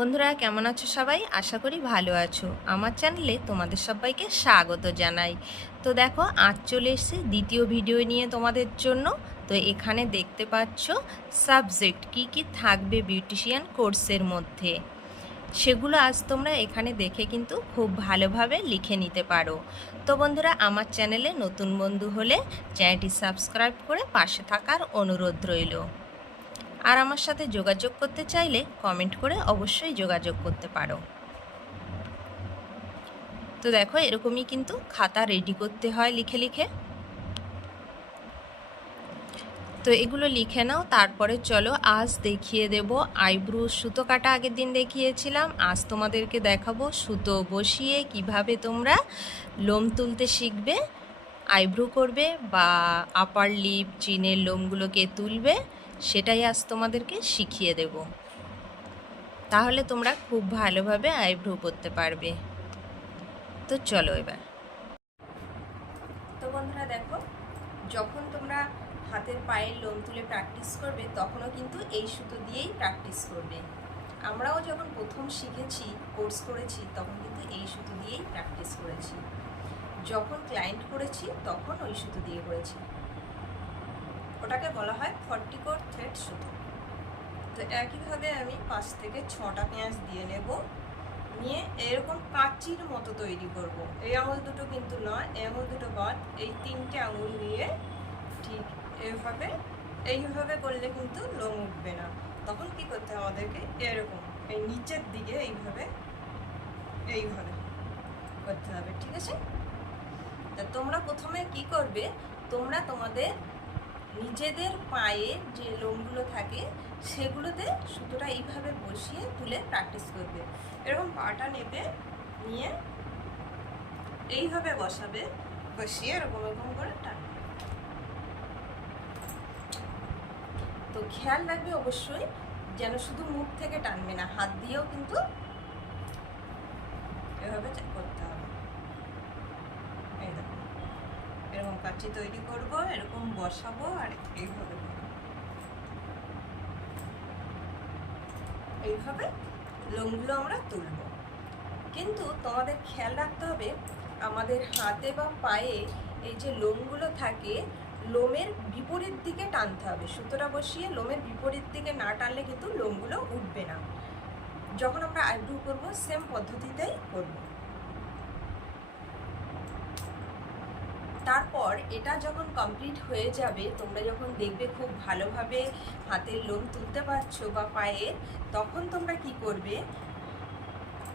বন্ধুরা, কেমন আছো সবাই? আশা করি ভালো আছো। আমার চ্যানেলে তোমাদের সবাইকে স্বাগত জানাই। তো দেখো, আজ চলে এসেছি দ্বিতীয় ভিডিও নিয়ে তোমাদের জন্য। তো এখানে দেখতে পাচ্ছ সাবজেক্ট, কি কি থাকবে বিউটিশিয়ান কোর্সের মধ্যে। সেগুলো আজ তোমরা এখানে দেখে কিন্তু খুব ভালোভাবে লিখে নিতে পারো। তো বন্ধুরা, আমার চ্যানেলে নতুন বন্ধু হলে চ্যানেলটি সাবস্ক্রাইব করে পাশে থাকার অনুরোধ রইল। আর আমার সাথে যোগাযোগ করতে চাইলে কমেন্ট করে অবশ্যই যোগাযোগ করতে পারো। তো দেখো, এরকমই কিন্তু খাতা রেডি করতে হয় লিখে লিখে। তো এগুলো লিখে নাও, তারপরে চলো আজ দেখিয়ে দেব আইব্রু সুতো কাটা আগের দিন দেখিয়েছিলাম। আজ তোমাদেরকে দেখাবো সুতো বসিয়ে কীভাবে তোমরা লোম তুলতে শিখবে, আইব্রু করবে বা আপার লিপ চিনের লোমগুলোকে তুলবে। সেটাই আজ তোমাদেরকে শিখিয়ে দেব। তাহলে তোমরা খুব ভালোভাবে আইব্রো করতে পারবে। তো চলো এবার। তো বন্ধুরা দেখো, যখন তোমরা হাতের পায়ের লোম তুলে প্র্যাকটিস করবে, তখনও কিন্তু এই সুতো দিয়েই প্র্যাকটিস করবে। আমরাও যখন প্রথম শিখেছি কোর্স করেছি, তখন কিন্তু এই সুতো দিয়েই প্র্যাকটিস করেছি। যখন ক্লায়েন্ট করেছি, তখন ওই সুতো দিয়ে করেছি। ওটাকে বলা হয় ফর্টি কোর থ্রেড সুতো তো একইভাবে আমি পাঁচ থেকে ছটা পেঁয়াজ দিয়ে নেব। নিয়ে এরকম কাচির মতো তৈরি করব। এই আঙুল দুটো কিন্তু নয়, এই আঙুল দুটো বাদ। এই তিনটে আঙুল নিয়ে ঠিক এইভাবে এইভাবে করলে কিন্তু লোম উঠবে না। তখন কি করতে হবে আমাদেরকে? এরকম, এই নিচের দিকে এইভাবে এইভাবে করতে হবে, ঠিক আছে? তা তোমরা প্রথমে কি করবে? তোমরা তোমাদের নিজেদের পায়ে যে লোমগুলো থাকে, সেগুলোতে সুতোটা এইভাবে বসিয়ে তুলে প্র্যাকটিস করবে। এরকম পাটা নেবে নিয়ে এইভাবে বসাবে, বসিয়ে এরকম এরকম করে টানবে তো খেয়াল রাখবে অবশ্যই যেন শুধু মুখ থেকে টানবে না, হাত দিয়েও কিন্তু এভাবে করতে হবে এই দেখো এরকম কাঠি তৈরি করব, এরকম বসাবো আর এইভাবে এইভাবে লোমগুলো আমরা তুলব। কিন্তু তোমাদের খেয়াল রাখতে হবে, আমাদের হাতে বা পায়ে এই যে লোমগুলো থাকে, লোমের বিপরীত দিকে টানতে হবে। সুতোটা বসিয়ে লোমের বিপরীত দিকে না টানলে কিন্তু লোমগুলো উঠবে না। যখন আমরা আইব্রু করব সেম পদ্ধতিতেই করব। তারপর এটা যখন কমপ্লিট হয়ে যাবে, তোমরা যখন দেখবে খুব ভালোভাবে হাতের লোম তুলতে পারছ বা পায়ের তখন তোমরা কি করবে?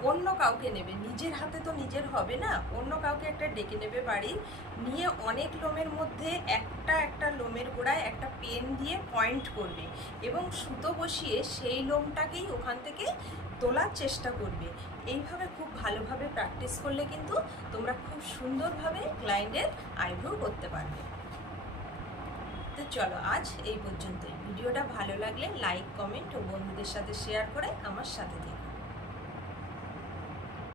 অন্য কাউকে নেবে। নিজের হাতে তো নিজের হবে না। অন্য কাউকে একটা ডেকে নেবে বাড়ি, নিয়ে অনেক লোমের মধ্যে একটা একটা লোমের গোড়ায় একটা পেন দিয়ে পয়েন্ট করবে এবং সুতো বসিয়ে সেই লোমটাকেই ওখান থেকে তোলার চেষ্টা করবে। এইভাবে খুব ভালোভাবে প্র্যাকটিস করলে কিন্তু তোমরা খুব সুন্দরভাবে ক্লায়েন্টের আইব্রো করতে পারবে। তো চলো, আজ এই পর্যন্তই। ভিডিওটা ভালো লাগলে লাইক কমেন্ট ও বন্ধুদের সাথে শেয়ার করে আমার সাথে থেকো।